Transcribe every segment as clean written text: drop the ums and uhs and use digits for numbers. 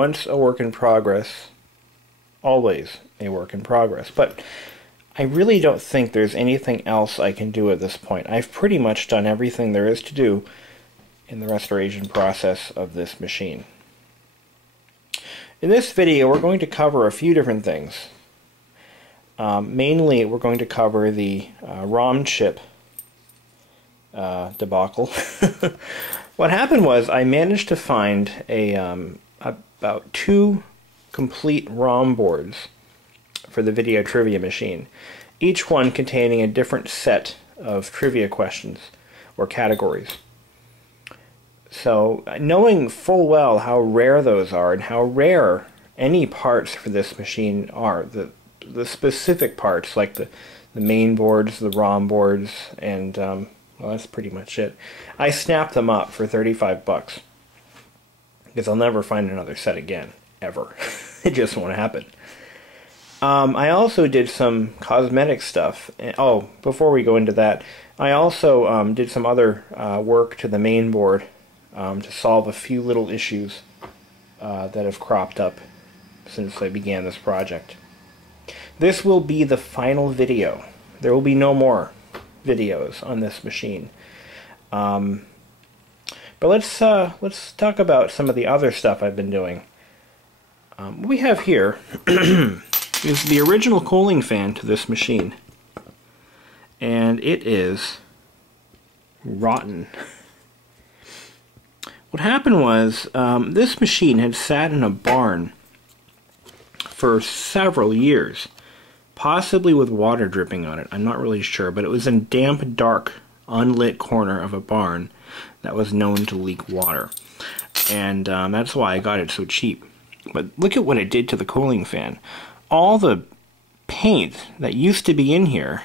once a work in progress, always a work in progress. But I really don't think there's anything else I can do at this point. I've pretty much done everything there is to do in the restoration process of this machine. In this video, we're going to cover a few different things. Mainly, we're going to cover the ROM chip debacle. What happened was I managed to find about 2 complete ROM boards for the video trivia machine, each one containing a different set of trivia questions or categories. So, knowing full well how rare those are and how rare any parts for this machine are, the specific parts like the main boards, the ROM boards, and well, that's pretty much it. I snapped them up for 35 bucks because I'll never find another set again, ever. It just won't happen. I also did some cosmetic stuff. Oh, before we go into that, I also did some other work to the main board to solve a few little issues that have cropped up since I began this project. This will be the final video. There will be no more videos on this machine. But let's talk about some of the other stuff I've been doing. What we have here is the original cooling fan to this machine, and it is rotten. What happened was this machine had sat in a barn for several years, possibly with water dripping on it. I'm not really sure, but it was in a damp, dark, unlit corner of a barn that was known to leak water, and that's why I got it so cheap. But look at what it did to the cooling fan. All the paint that used to be in here,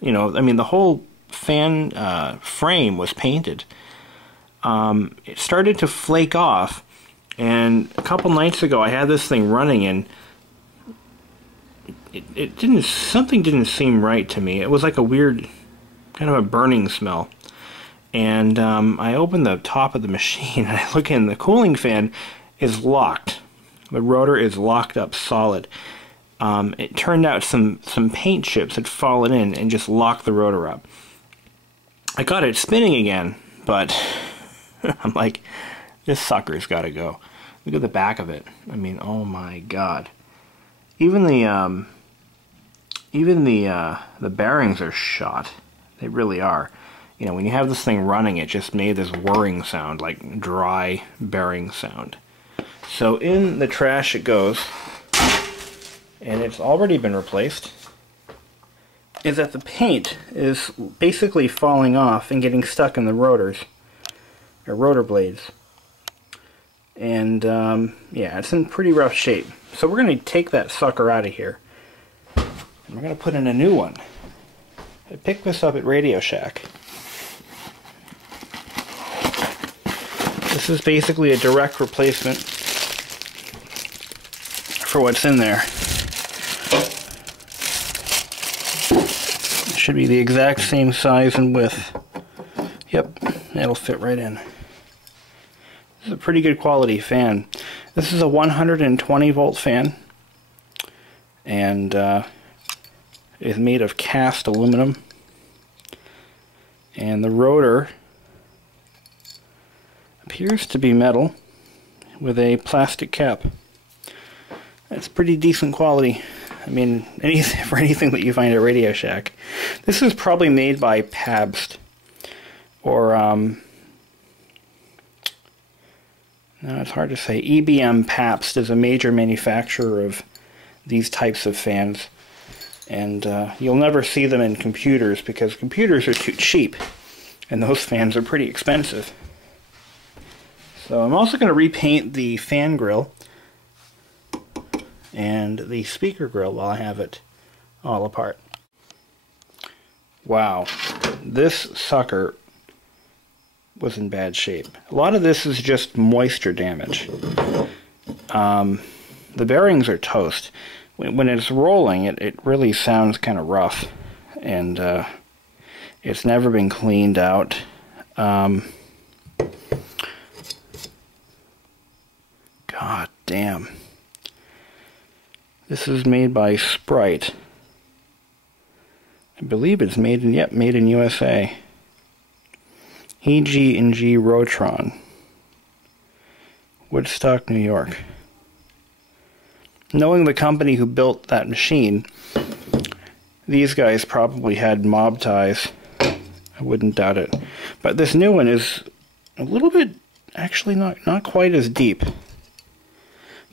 you know, I mean, the whole fan frame was painted. It started to flake off, and a couple nights ago I had this thing running, and something didn't seem right to me. It was like a weird, kind of a burning smell. And I opened the top of the machine, and I look in, the cooling fan is locked. The rotor is locked up solid. It turned out some paint chips had fallen in and just locked the rotor up. I got it spinning again, but I'm like, this sucker's got to go. Look at the back of it. I mean, oh my god. Even the bearings are shot. They really are. You know, when you have this thing running, it just made this whirring sound, like dry bearing sound. So in the trash it goes, and it's already been replaced, is that the paint is basically falling off and getting stuck in the rotors, or rotor blades. And yeah, it's in pretty rough shape. So we're going to take that sucker out of here, and we're going to put in a new one. I picked this up at Radio Shack. This is basically a direct replacement for what's in there. It should be the exact same size and width. Yep, it'll fit right in. This is a pretty good quality fan. This is a 120 volt fan, and is made of cast aluminum, and the rotor appears to be metal with a plastic cap. That's pretty decent quality. I mean, for anything that you find at Radio Shack. This is probably made by Pabst, or no, it's hard to say. EBM Pabst is a major manufacturer of these types of fans, and you'll never see them in computers because computers are too cheap, and those fans are pretty expensive. So I'm also going to repaint the fan grill and the speaker grill while I have it all apart. Wow, this sucker was in bad shape. A lot of this is just moisture damage. The bearings are toast. When it's rolling, it really sounds kind of rough, and it's never been cleaned out. God damn. This is made by Sprite. I believe it's made in USA. EG&G Rotron. Woodstock, New York. Knowing the company who built that machine, these guys probably had mob ties. I wouldn't doubt it. But this new one is a little bit, actually not quite as deep.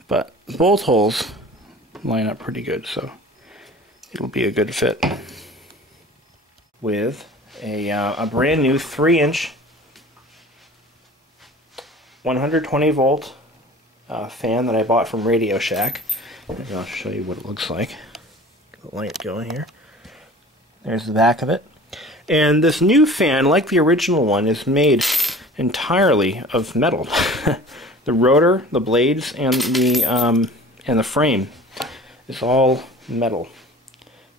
But both holes line up pretty good, so it'll be a good fit. With a brand new 3-inch 120 volt fan that I bought from Radio Shack. Maybe I'll show you what it looks like. Get the light going here. There's the back of it. And this new fan, like the original one, is made entirely of metal. The rotor, the blades, and the frame is all metal.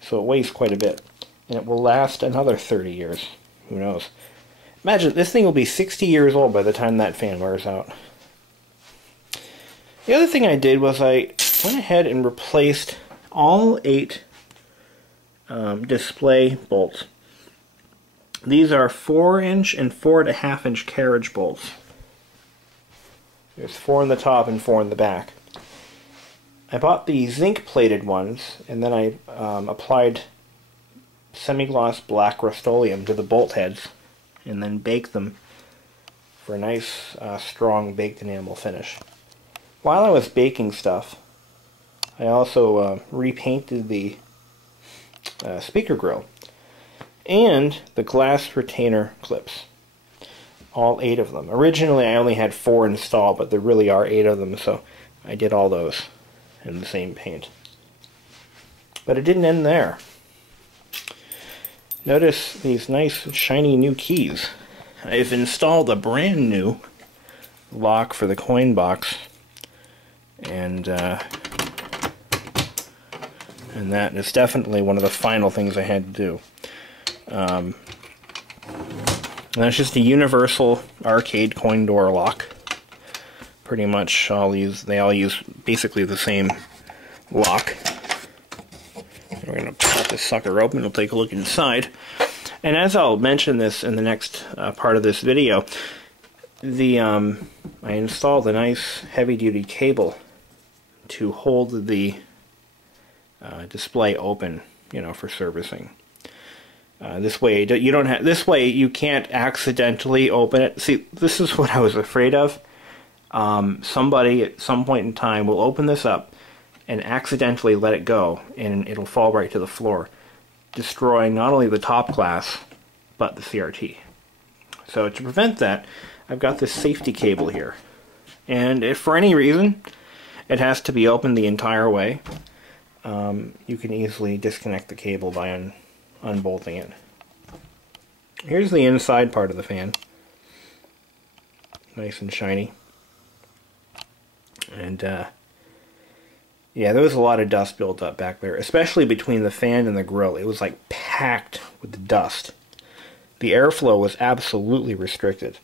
So it weighs quite a bit. And it will last another 30 years. Who knows? Imagine, this thing will be 60 years old by the time that fan wears out. The other thing I did was I went ahead and replaced all 8 display bolts. These are 4-inch and 4.5-inch carriage bolts. There's 4 in the top and 4 in the back. I bought the zinc-plated ones, and then I applied semi-gloss black Rust-Oleum to the bolt heads, and then baked them for a nice, strong baked enamel finish. While I was baking stuff, I also repainted the speaker grill and the glass retainer clips. All 8 of them. Originally I only had 4 installed, but there really are 8 of them, so I did all those in the same paint. But it didn't end there. Notice these nice shiny new keys. I've installed a brand new lock for the coin box, and that is definitely one of the final things I had to do. And that's just a universal arcade coin door lock. Pretty much they all use basically the same lock. We're going to pop this sucker open. We'll take a look inside. And as I'll mention this in the next part of this video, I installed a nice heavy-duty cable to hold the display open, for servicing. This way you can't accidentally open it. See, this is what I was afraid of. Somebody at some point in time will open this up and accidentally let it go, and it'll fall right to the floor, destroying not only the top glass, but the CRT. So to prevent that, I've got this safety cable here. And if for any reason it has to be opened the entire way, you can easily disconnect the cable by unbolting it. Here's the inside part of the fan. Nice and shiny. And yeah, there was a lot of dust built up back there, especially between the fan and the grill. It was like packed with dust. The airflow was absolutely restricted.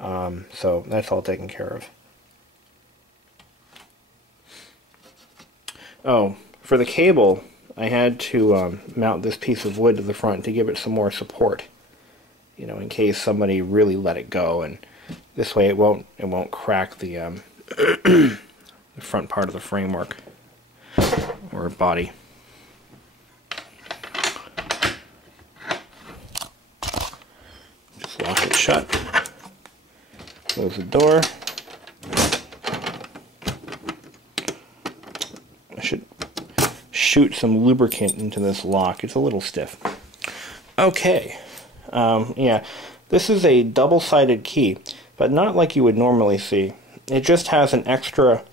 So that's all taken care of. Oh, for the cable, I had to mount this piece of wood to the front to give it some more support. In case somebody really let it go, and this way it won't crack the the front part of the framework or body. Just lock it shut. Close the door. I should shoot some lubricant into this lock. It's a little stiff. Okay. Yeah, this is a double-sided key, but not like you would normally see. It just has an extra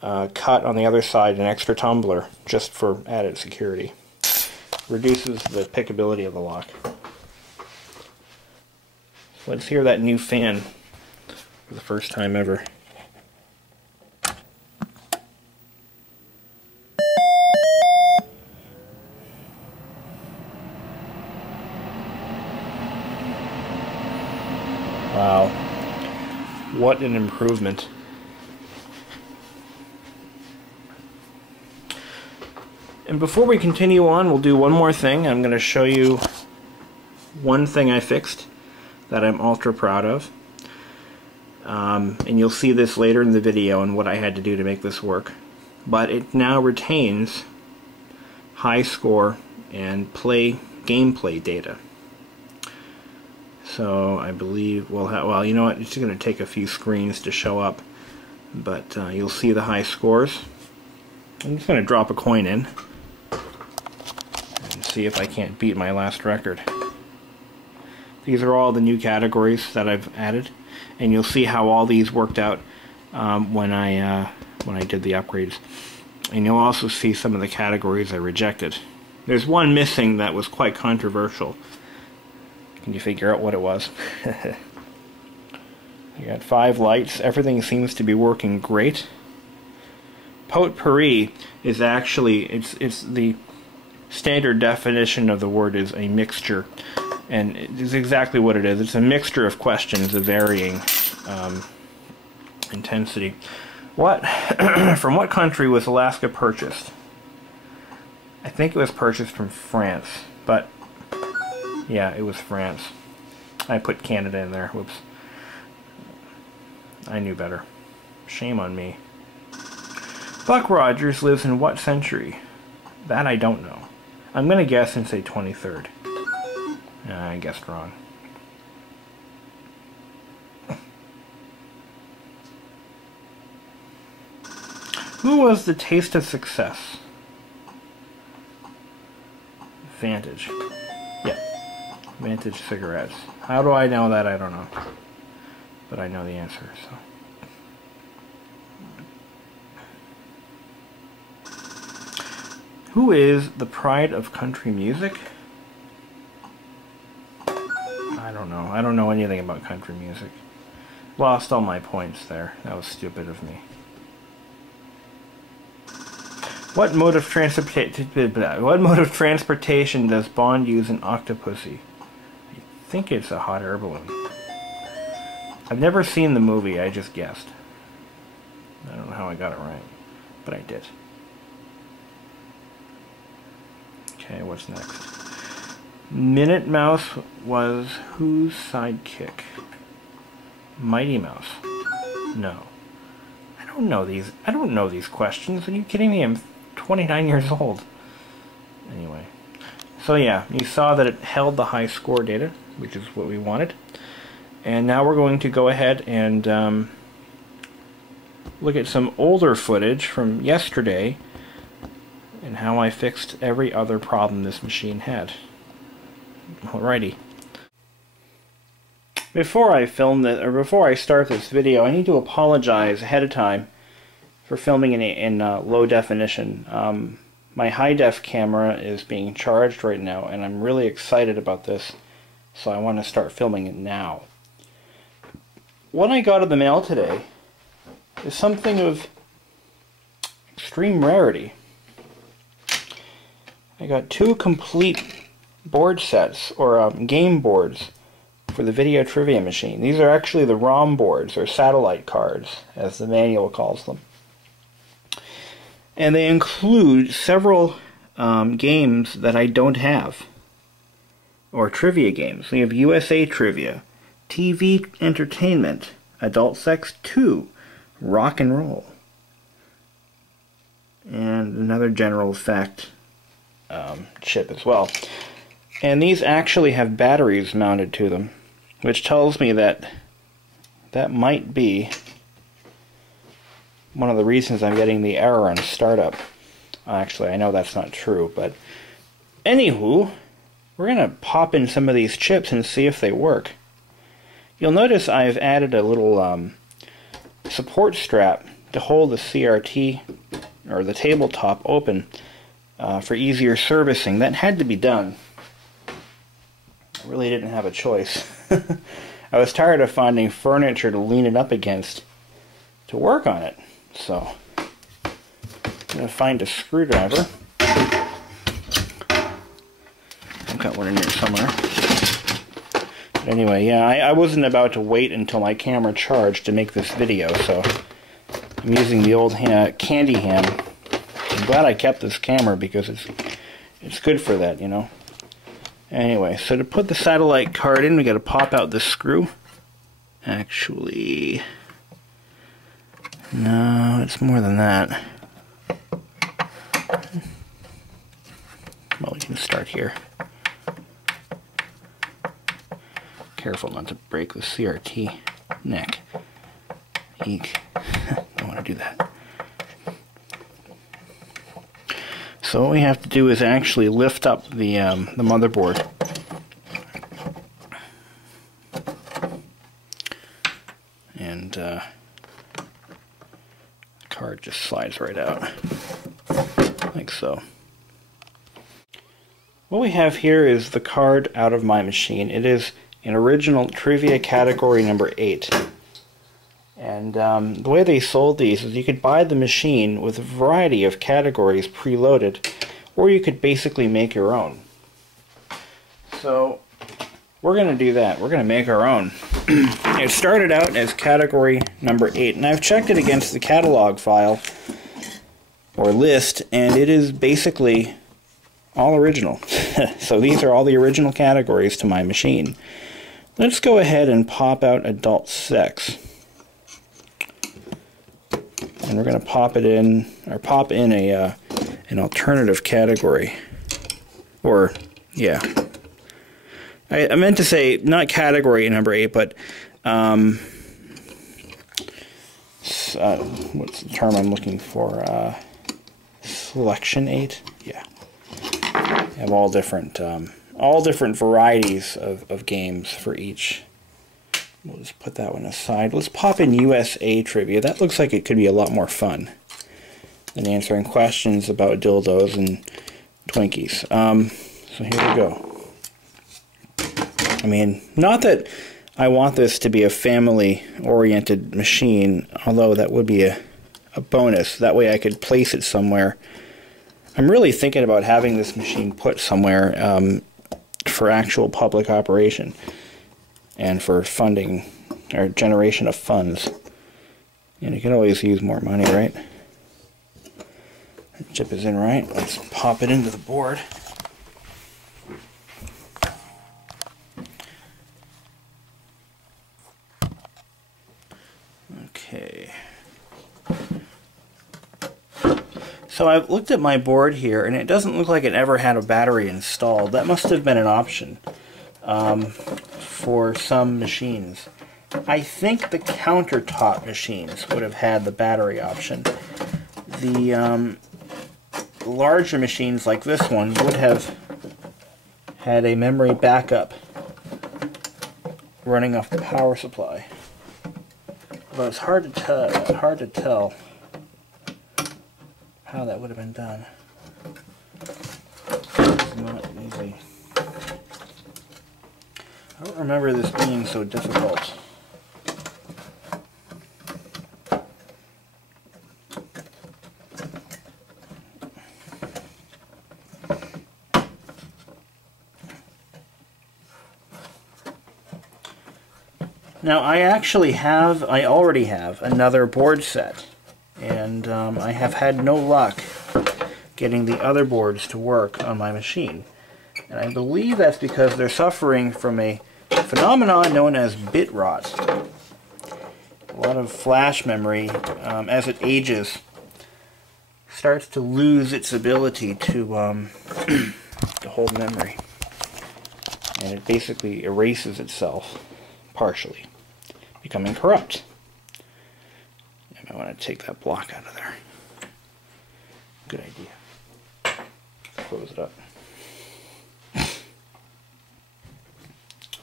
cut on the other side, an extra tumbler, just for added security. Reduces the pickability of the lock. Let's hear that new fan for the first time ever. Wow, what an improvement. And before we continue on, we'll do one more thing. I'm going to show you one thing I fixed that I'm ultra proud of. And you'll see this later in the video and what I had to do to make this work. But it now retains high score and gameplay data. So I believe well, you know what? It's going to take a few screens to show up, but you'll see the high scores. I'm just going to drop a coin in and see if I can't beat my last record. These are all the new categories that I've added, and you'll see how all these worked out when I did the upgrades. And you'll also see some of the categories I rejected. There's one missing that was quite controversial. Can you figure out what it was? You got 5 lights. Everything seems to be working great. Potpourri is actually, it's the standard definition of the word is a mixture. And it's exactly what it is. It's a mixture of questions of varying intensity. From what country was Alaska purchased? I think it was purchased from France, but yeah, it was France. I put Canada in there. Whoops. I knew better. Shame on me. Buck Rogers lives in what century? That I don't know. I'm going to guess and say 23rd. I guessed wrong. Who was the taste of success? Vantage. Yeah. Vantage cigarettes. How do I know that? I don't know. But I know the answer, so. Who is the pride of country music? I don't know. I don't know anything about country music. Lost all my points there. That was stupid of me. What mode of transportation does Bond use in Octopussy? I think it's a hot air balloon. I've never seen the movie, I just guessed. I don't know how I got it right, but I did. Okay, what's next? Minute Mouse was whose sidekick? Mighty Mouse. No. I don't know these questions. Are you kidding me? I'm 29 years old. Anyway. So yeah, you saw that it held the high score data, which is what we wanted. And now we're going to go ahead and look at some older footage from yesterday and how I fixed every other problem this machine had. Alrighty. Before I start this video, I need to apologize ahead of time for filming in low definition. My high-def camera is being charged right now, and I'm really excited about this, so I want to start filming it now. What I got in the mail today is something of extreme rarity. I got 2 complete board sets, or game boards, for the video trivia machine. These are actually the ROM boards, or satellite cards, as the manual calls them. And they include several games that I don't have, or trivia games. We have USA Trivia, TV Entertainment, Adult Sex 2, Rock and Roll, and another general fact chip as well. And these actually have batteries mounted to them, which tells me that that might be one of the reasons I'm getting the error on startup. Actually, I know that's not true, but anywho, we're going to pop in some of these chips and see if they work. You'll notice I've added a little support strap to hold the CRT, or the tabletop, open for easier servicing. That had to be done. I really didn't have a choice. I was tired of finding furniture to lean it up against to work on it. So, I'm going to find a screwdriver. I've got one in here somewhere. But anyway, yeah, I wasn't about to wait until my camera charged to make this video, so I'm using the old candy ham I'm glad I kept this camera because it's good for that, you know. Anyway, so to put the satellite card in, we got to pop out this screw. Actually, no, it's more than that. Well, we can start here. Careful not to break the CRT neck. Eek. Don't want to do that. So what we have to do is actually lift up the motherboard. And the card just slides right out, like so. What we have here is the card out of my machine. It is an original trivia category number 8. And the way they sold these is you could buy the machine with a variety of categories preloaded, or you could basically make your own. So we're going to do that. We're going to make our own. It started out as category number 8, and I've checked it against the catalog file or list, and it is basically all original. So these are all the original categories to my machine. Let's go ahead and pop out adult sex. And we're going to pop it in, or pop in an alternative category. Or, yeah. I meant to say, not category number 8, but, what's the term I'm looking for? Selection 8? Yeah. You have all different varieties of games for each. We'll just put that one aside. Let's pop in USA trivia. That looks like it could be a lot more fun than answering questions about dildos and Twinkies. So here we go. I mean, not that I want this to be a family-oriented machine, although that would be a bonus. That way I could place it somewhere. I'm really thinking about having this machine put somewhere for actual public operation and for funding or generation of funds. And you can always use more money, right? The chip is in right. Let's pop it into the board. Okay. So I've looked at my board here, and it doesn't look like it ever had a battery installed. That must have been an option for some machines. I think the countertop machines would have had the battery option. The larger machines like this one would have had a memory backup running off the power supply. But it's hard to tell how that would have been done. It's not easy. I don't remember this being so difficult. Now I already have another board set, and I have had no luck getting the other boards to work on my machine. And I believe that's because they're suffering from a phenomenon known as bit rot. A lot of flash memory, as it ages, starts to lose its ability to hold memory. And it basically erases itself, partially, becoming corrupt. And I want to take that block out of there. Good idea. Close it up.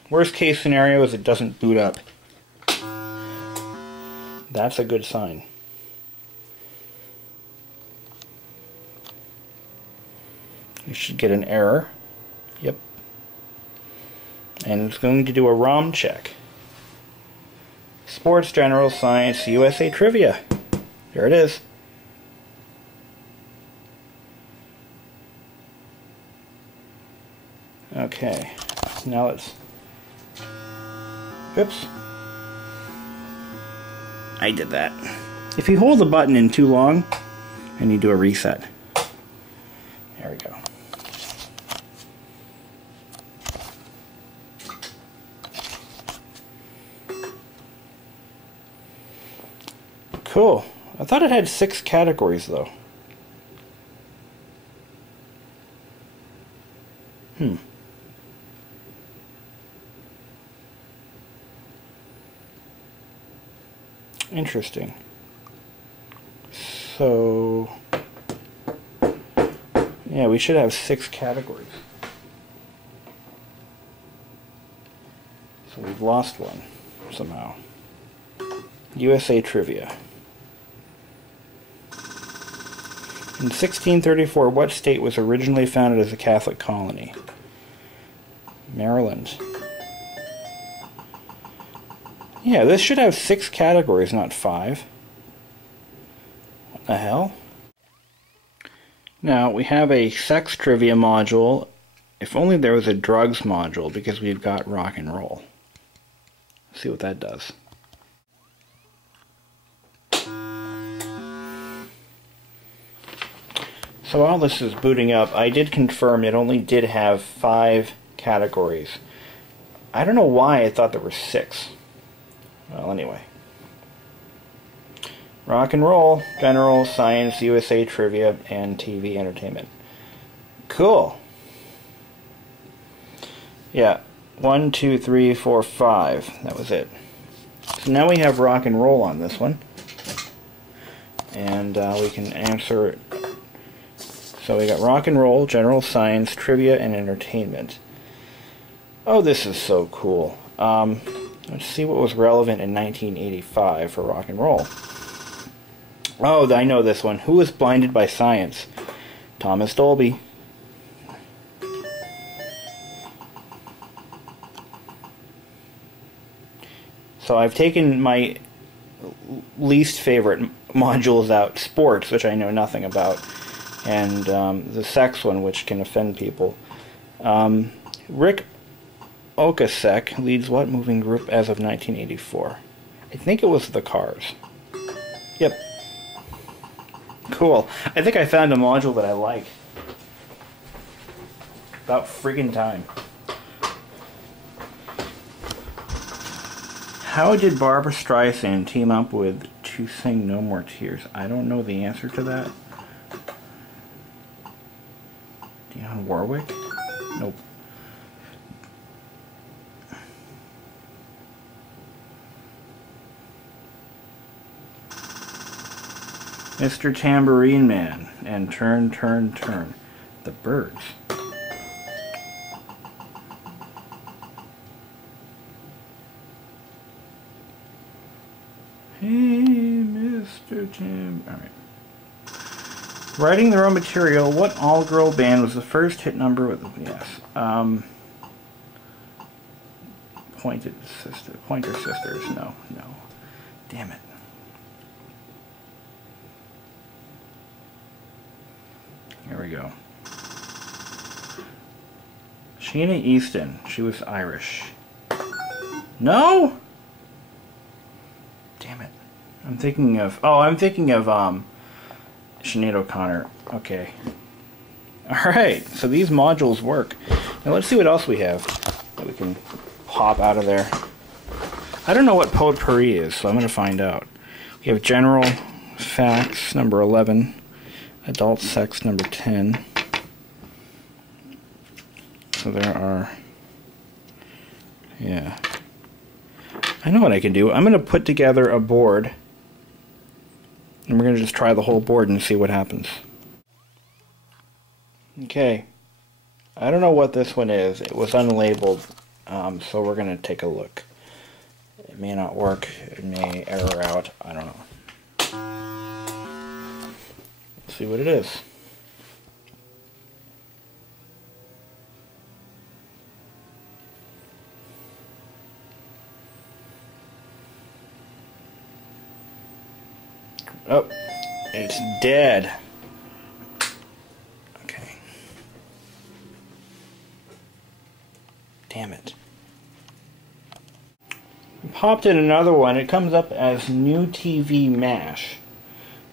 Worst case scenario is it doesn't boot up. That's a good sign. You should get an error. Yep. And it's going to do a ROM check. Sports, General Science, USA Trivia. There it is. Okay. Now let's... Oops. I did that. If you hold the button in too long, and you do a reset. Cool. I thought it had 6 categories, though. Interesting. So, yeah, we should have 6 categories. So we've lost one, somehow. USA Trivia. In 1634, what state was originally founded as a Catholic colony? Maryland. Yeah, this should have 6 categories, not 5. What the hell? Now, we have a sex trivia module. If only there was a drugs module, because we've got rock and roll. Let's see what that does. So while this is booting up, I did confirm it only did have 5 categories. I don't know why I thought there were 6. Well, anyway. Rock and roll, general, science, USA Trivia, and TV entertainment. Cool. Yeah, 1, 2, 3, 4, 5. That was it. So now we have rock and roll on this one. And we can answer it. So we got rock and roll, general science, trivia, and entertainment. Oh, this is so cool. Let's see what was relevant in 1985 for rock and roll. Oh, I know this one. Who was blinded by science? Thomas Dolby. So I've taken my least favorite modules out. Sports, which I know nothing about. And the sex one, which can offend people. Rick Ocasek leads what moving group as of 1984? I think it was the Cars. Yep. Cool. I think I found a module that I like. About friggin' time. How did Barbra Streisand team up with to sing No More Tears? I don't know the answer to that. Dionne Warwick? Nope. Mr. Tambourine Man and Turn, Turn, Turn. The Birds. Hey, Mr. Tam... Alright. Writing their own material, what all-girl band was the first hit number with... Yes. Pointer Sisters. No. Damn it. Here we go. Sheena Easton. She was Irish. No? Damn it. I'm thinking of Sinead O'Connor. Okay. Alright, so these modules work. Now let's see what else we have that we can pop out of there. I don't know what potpourri is, so I'm going to find out. We have general facts, number 11. Adult sex, number 10. So there are... Yeah. I know what I can do. I'm going to put together a board. And we're going to just try the whole board and see what happens. Okay. I don't know what this one is. It was unlabeled. So we're going to take a look. It may not work. It may error out. I don't know. Let's see what it is. Oh, it's dead. Okay. Damn it. Popped in another one. It comes up as New TV MASH.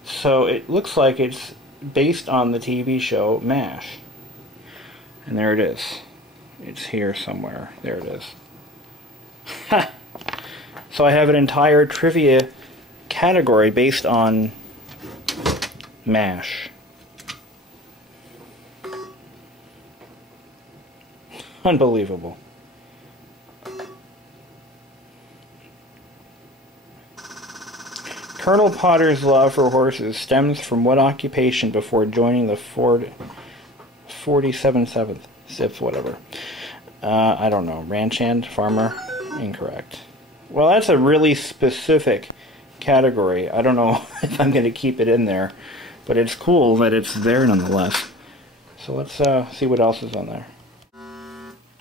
So it looks like it's based on the TV show MASH. And there it is. It's here somewhere. There it is. Ha! So I have an entire trivia category based on MASH. Unbelievable. Colonel Potter's love for horses stems from what occupation before joining the 47th, whatever. I don't know. Ranch hand, farmer? Incorrect. Well, that's a really specific category. I don't know if I'm going to keep it in there, but it's cool that it's there nonetheless. So let's see what else is on there.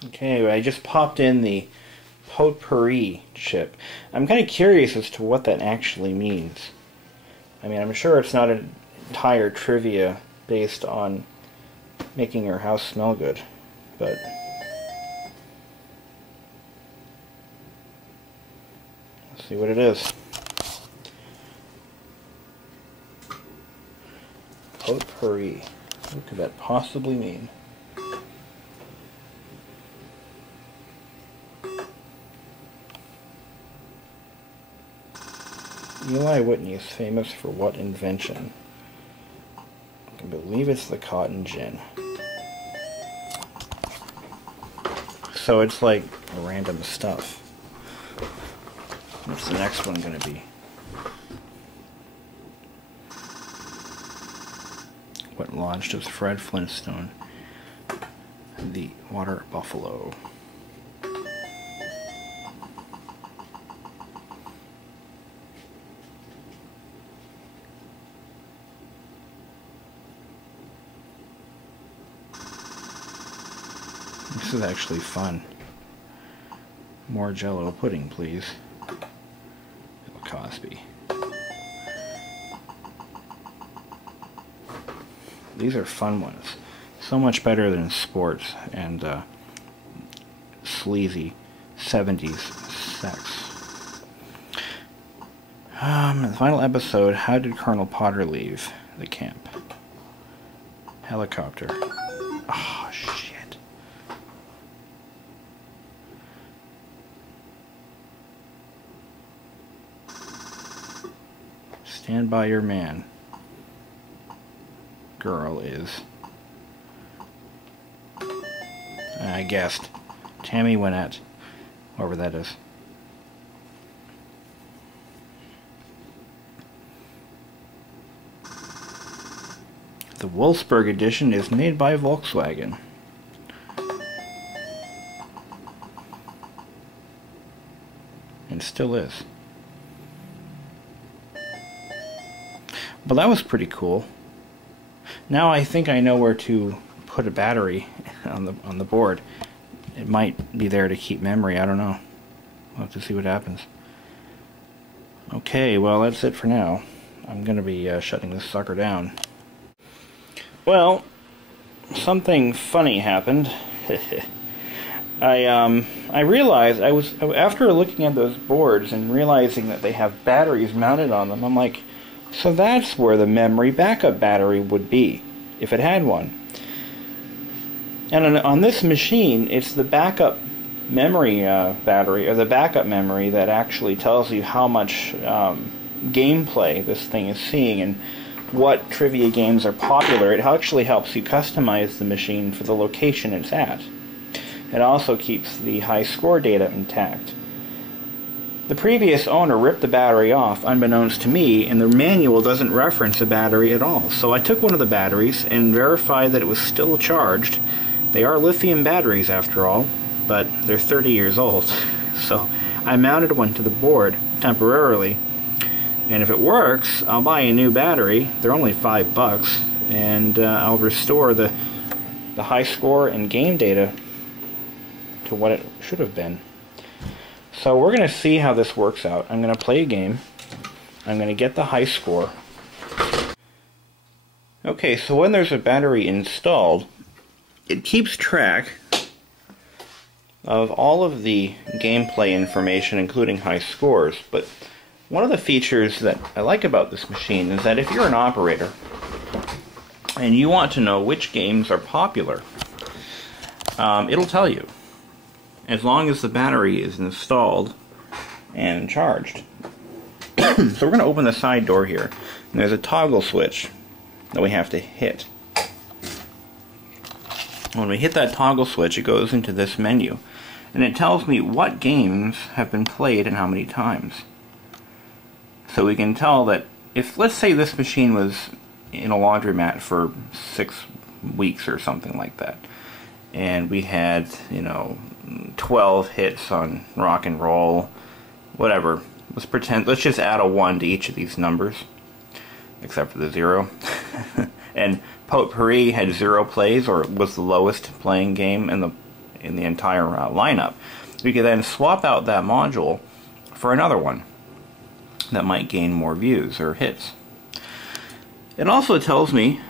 Okay, I just popped in the potpourri chip. I'm kind of curious as to what that actually means. I mean, I'm sure it's not an entire trivia based on making your house smell good, but let's see what it is. Potpourri. What could that possibly mean? Eli Whitney is famous for what invention? I believe it's the cotton gin. So it's like random stuff. What's the next one going to be? What lodged as Fred Flintstone? The water buffalo. This is actually fun. More Jell-O pudding, please. Bill Cosby. These are fun ones. So much better than sports and sleazy 70s sex. The final episode, how did Colonel Potter leave the camp? Helicopter. Oh, shit. Stand by your man. Girl is... I guessed. Tammy Wynette. Whoever that is. The Wolfsburg edition is made by Volkswagen. And still is. But that was pretty cool. Now I think I know where to put a battery on the board. It might be there to keep memory, I don't know. We'll have to see what happens. Okay, well that's it for now. I'm gonna be shutting this sucker down. Well, something funny happened. I realized after looking at those boards and realizing that they have batteries mounted on them, I'm like, so that's where the memory backup battery would be, if it had one. And on this machine, it's the backup memory battery, or the backup memory, that actually tells you how much gameplay this thing is seeing and what trivia games are popular. It actually helps you customize the machine for the location it's at. It also keeps the high score data intact. The previous owner ripped the battery off, unbeknownst to me, and the manual doesn't reference a battery at all. So I took one of the batteries and verified that it was still charged. They are lithium batteries after all, but they're 30 years old. So I mounted one to the board temporarily, and if it works, I'll buy a new battery. They're only $5, and I'll restore the high score and game data to what it should have been. So we're going to see how this works out. I'm going to play a game. I'm going to get the high score. Okay, so when there's a battery installed, it keeps track of all of the gameplay information, including high scores. But one of the features that I like about this machine is that if you're an operator and you want to know which games are popular, it'll tell you, as long as the battery is installed and charged. So we're going to open the side door here, and there's a toggle switch that we have to hit. When we hit that toggle switch, it goes into this menu, and it tells me what games have been played and how many times. So we can tell that if, let's say this machine was in a laundromat for 6 weeks or something like that, and we had, 12 hits on rock and roll, whatever. Let's just add a 1 to each of these numbers, except for the 0. And Potpourri had 0 plays, or was the lowest playing game in the entire lineup. We could then swap out that module for another one that might gain more views or hits. It also tells me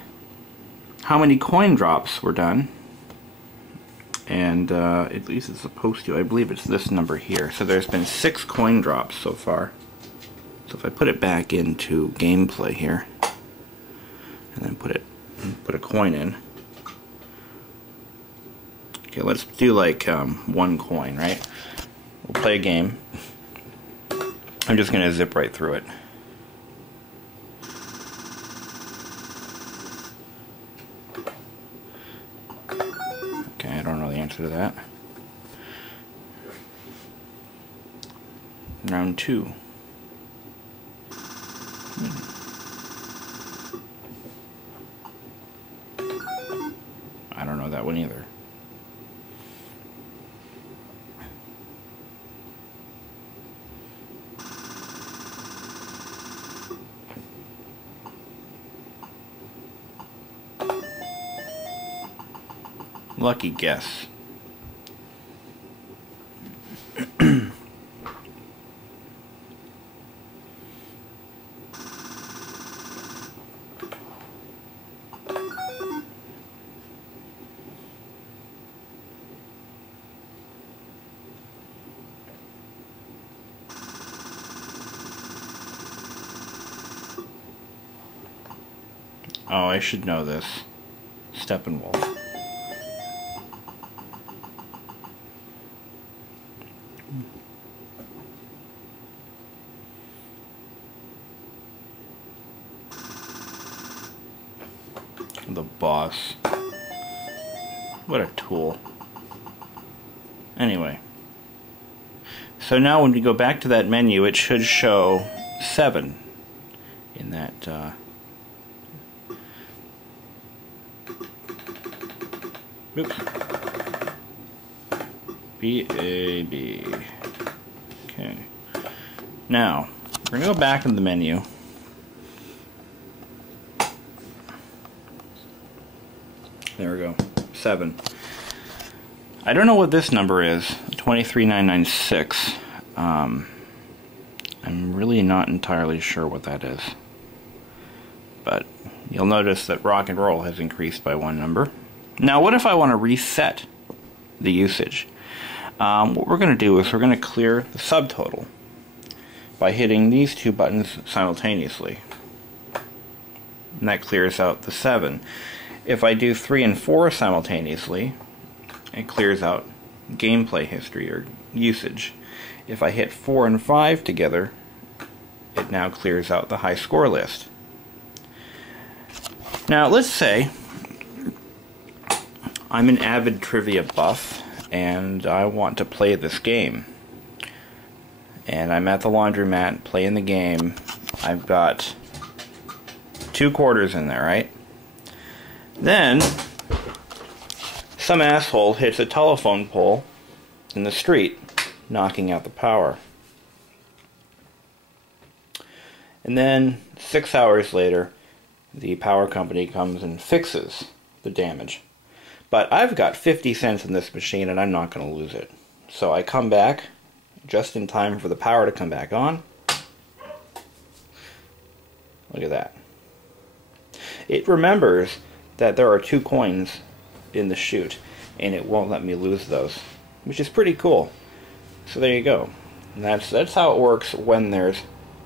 how many coin drops were done, and at least it's supposed to. I believe it's this number here. So there's been 6 coin drops so far. So if I put it back into gameplay here, and then put a coin in. Okay, let's do like 1 coin, right? We'll play a game. I'm just gonna zip right through it. Okay, I don't know the answer to that. Round 2. I don't know that one either. Lucky guess. Oh, I should know this. Steppenwolf. The boss. What a tool. Anyway. So now when we go back to that menu, it should show 7 in that oops. B-A-B. Okay. Now, we're going to go back in the menu. There we go. 7. I don't know what this number is. 23996. I'm really not entirely sure what that is. But you'll notice that rock and roll has increased by 1 number. Now, what if I want to reset the usage? What we're going to do is we're going to clear the subtotal by hitting these 2 buttons simultaneously. And that clears out the 7. If I do 3 and 4 simultaneously, it clears out gameplay history or usage. If I hit 4 and 5 together, it now clears out the high score list. Now, let's say I'm an avid trivia buff and I want to play this game. And I'm at the laundromat playing the game. I've got 2 quarters in there, right? Then some asshole hits a telephone pole in the street, knocking out the power. And then 6 hours later, the power company comes and fixes the damage. But I've got 50 cents in this machine and I'm not going to lose it. So I come back just in time for the power to come back on. Look at that. It remembers that there are 2 coins in the chute and it won't let me lose those, which is pretty cool. So there you go. And that's how it works when there's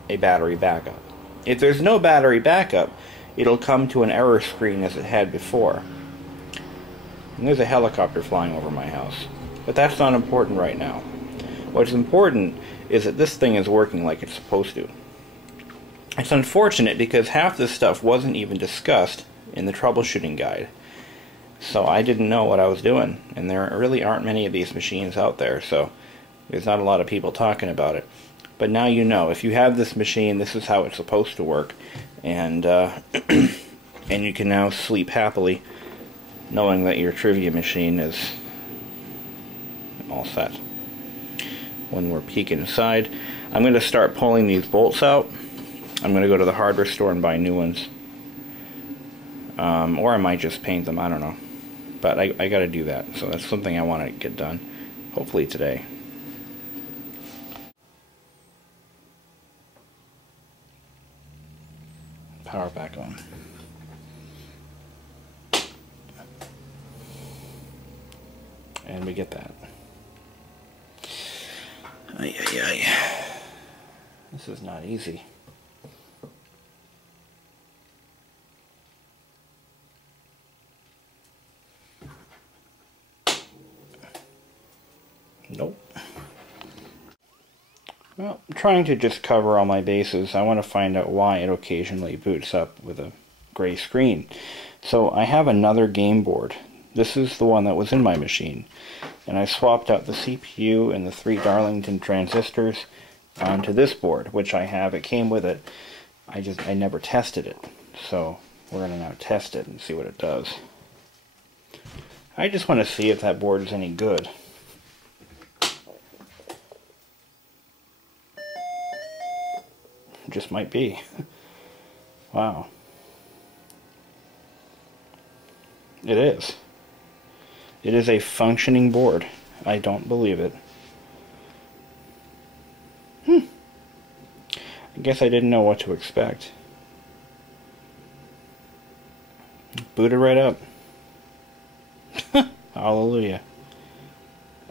a battery backup. If there's no battery backup, it'll come to an error screen as it had before. And there's a helicopter flying over my house. But that's not important right now. What's important is that this thing is working like it's supposed to. It's unfortunate because half this stuff wasn't even discussed in the troubleshooting guide. So I didn't know what I was doing, and there really aren't many of these machines out there, so there's not a lot of people talking about it. But now you know, if you have this machine, this is how it's supposed to work, and and you can now sleep happily knowing that your trivia machine is all set. When we're peeking inside, I'm going to start pulling these bolts out. I'm going to go to the hardware store and buy new ones. Or I might just paint them, I don't know. But I got to do that, so that's something I want to get done, hopefully today. Power back on. And we get that. Ay, ay, ay. This is not easy. Nope. Well, I'm trying to just cover all my bases. I want to find out why it occasionally boots up with a gray screen. So I have another game board. This is the one that was in my machine. And I swapped out the CPU and the 3 Darlington transistors onto this board, which I have. It came with it. I never tested it. So we're going to now test it and see what it does. I just want to see if that board is any good. Just might be. Wow. It is. It is a functioning board. I don't believe it. I guess I didn't know what to expect. Booted right up. Hallelujah.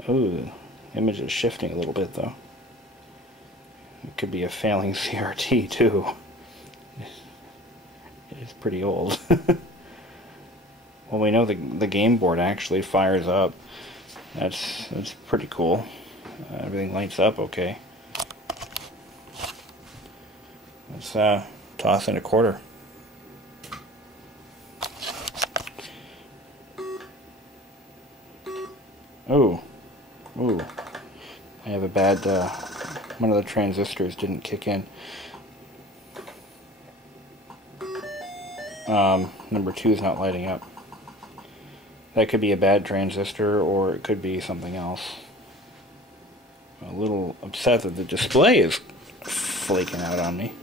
Ooh, image is shifting a little bit though. It could be a failing CRT too. It is pretty old. Well, we know the game board actually fires up. That's pretty cool. Everything lights up okay. Let's toss in a quarter. Oh, ooh! I have a bad. One of the transistors didn't kick in. Number 2 is not lighting up. That could be a bad transistor, or it could be something else. I'm a little upset that the display is flaking out on me.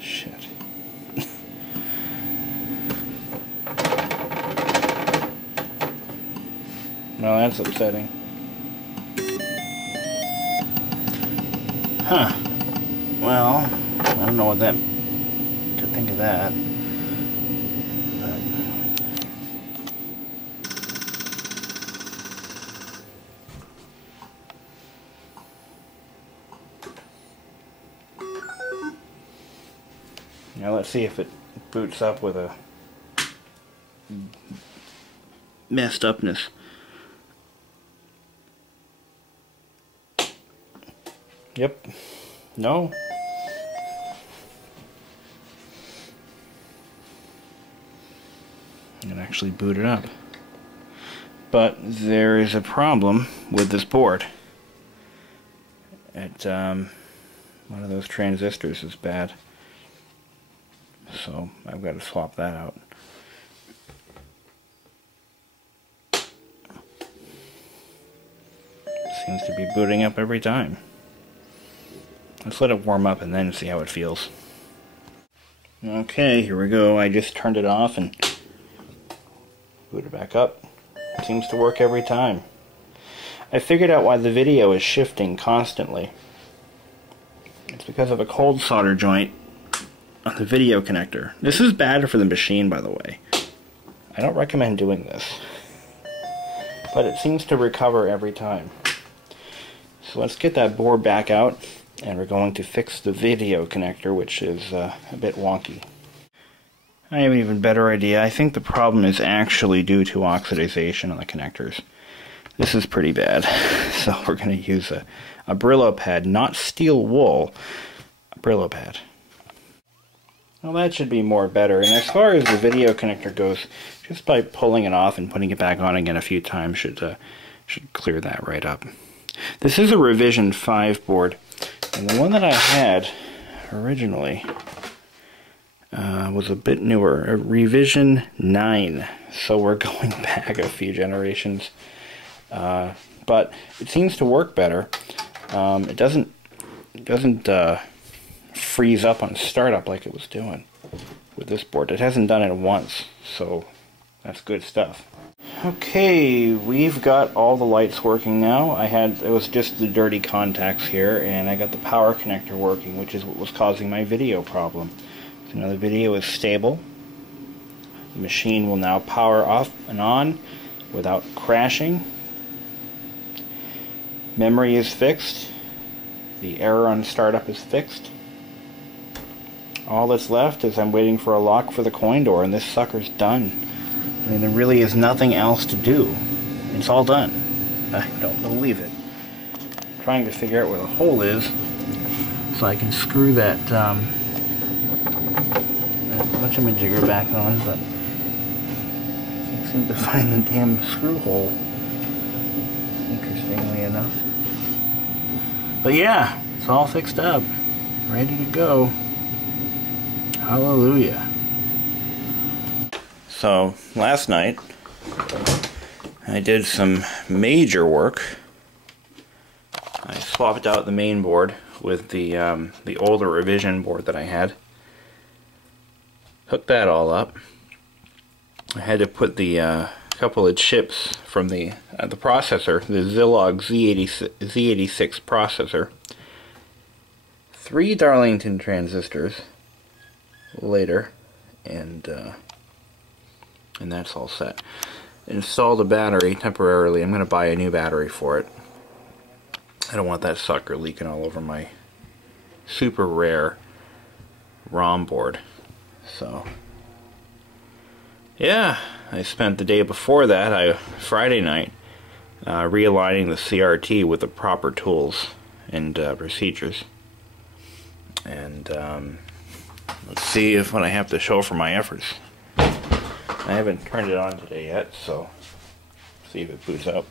Shit. Well, that's upsetting. Huh. Well, I don't know what that to think of that. Now let's see if it boots up with a messed upness. Yep. No. It actually booted up. But there is a problem with this board. One of those transistors is bad. So I've got to swap that out. Seems to be booting up every time. Let's let it warm up and then see how it feels. Okay, here we go. I just turned it off and boot it back up. It seems to work every time. I figured out why the video is shifting constantly. It's because of a cold solder joint on the video connector. This is bad for the machine, by the way. I don't recommend doing this. But it seems to recover every time. So let's get that board back out, and we're going to fix the video connector, which is a bit wonky. I have an even better idea. I think the problem is actually due to oxidization on the connectors. This is pretty bad. So we're going to use a Brillo pad, not steel wool, a Brillo pad. Well, that should be more better. And as far as the video connector goes, just by pulling it off and putting it back on again a few times should clear that right up. This is a Revision 5 board, and the one that I had originally was a bit newer, a Revision 9. So we're going back a few generations, but it seems to work better. It doesn't freeze up on startup like it was doing with this board. It hasn't done it once, so that's good stuff. Okay, we've got all the lights working now. It was just the dirty contacts here, and I got the power connector working, which is what was causing my video problem. So now the video is stable. The machine will now power off and on without crashing. Memory is fixed. The error on startup is fixed. All that's left is I'm waiting for a lock for the coin door, and this sucker's done. I mean, there really is nothing else to do. It's all done. I don't believe it. I'm trying to figure out where the hole is so I can screw that whatchamajigger back on, but I can't seem to find the damn screw hole, interestingly enough. But yeah, it's all fixed up, ready to go. Hallelujah. So last night I did some major work. I swapped out the main board with the older Revision board that I had. Hooked that all up. I had to put the couple of chips from the processor, the Zilog Z86 processor. 3 Darlington transistors later, and that's all set. Installed a battery temporarily. I'm going to buy a new battery for it. I don't want that sucker leaking all over my super rare ROM board. So yeah, I spent the day before that, Friday night, realigning the CRT with the proper tools and procedures. And let's see what I have to show for my efforts. I haven't turned it on today yet, so see if it boots up.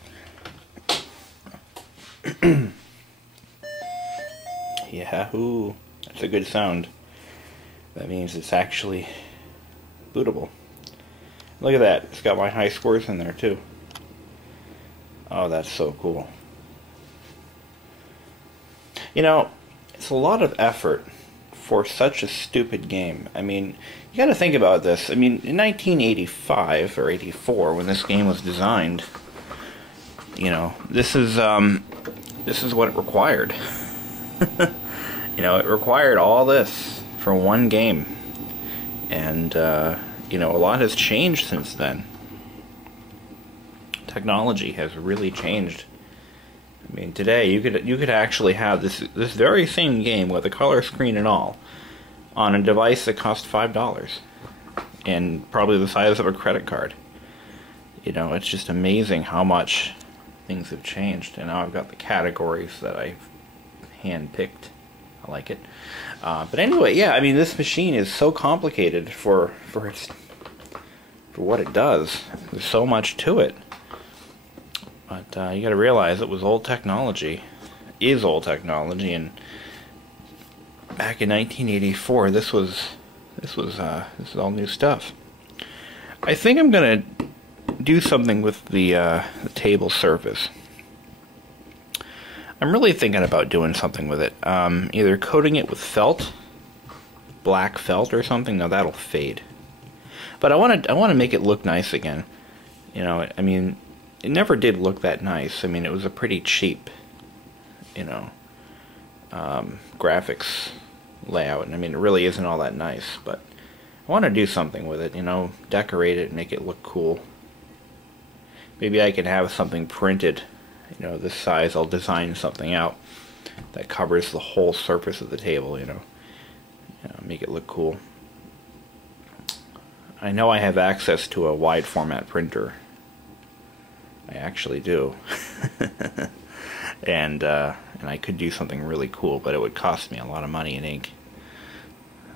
Yahoo! That's a good sound. That means it's actually bootable. Look at that. It's got my high scores in there too. Oh, that's so cool. You know, it's a lot of effort for such a stupid game. I mean, you gotta think about this. I mean, in 1985 or 84, when this game was designed, you know, this is what it required. You know, it required all this for one game. And, you know, a lot has changed since then. Technology has really changed. I mean, today you could actually have this very same game with a color screen and all on a device that cost $5 and probably the size of a credit card. You know, it's just amazing how much things have changed. And now I've got the categories that I've hand-picked. I like it. But anyway, yeah, I mean, this machine is so complicated for what it does. There's so much to it. But you got to realize it was old technology, is old technology, and back in 1984, this is all new stuff. I think I'm gonna do something with the table surface. I'm really thinking about doing something with it. Either coating it with felt, black felt or something. Now that'll fade. But I want to make it look nice again. You know, I mean, it never did look that nice. I mean, it was a pretty cheap, you know, graphics layout. And I mean, it really isn't all that nice. But I want to do something with it. You know, decorate it, make it look cool. Maybe I can have something printed. You know, this size. I'll design something out that covers the whole surface of the table. You know, make it look cool. I know I have access to a wide format printer I actually do. And I could do something really cool, but it would cost me a lot of money in ink.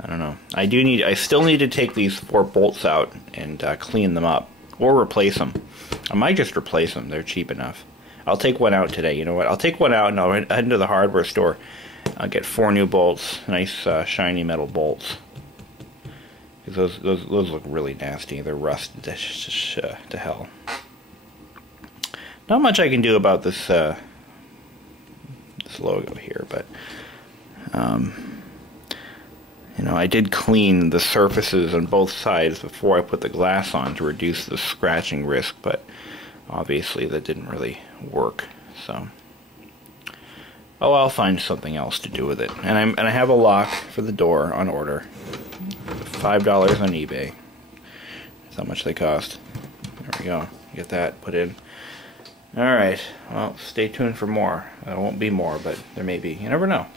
I don't know. I still need to take these 4 bolts out and clean them up, or replace them. I might just replace them. They're cheap enough. I'll take one out today. You know what? I'll take one out and I'll head into the hardware store. I'll get 4 new bolts, nice shiny metal bolts. Because those look really nasty. They're rusted to hell. Not much I can do about this this logo here, but you know, I did clean the surfaces on both sides before I put the glass on to reduce the scratching risk, but obviously that didn't really work. So, oh, I'll find something else to do with it. And I have a lock for the door on order. $5 on eBay. That's how much they cost. There we go. Get that put in. Alright, well, stay tuned for more. There won't be more, but there may be. You never know.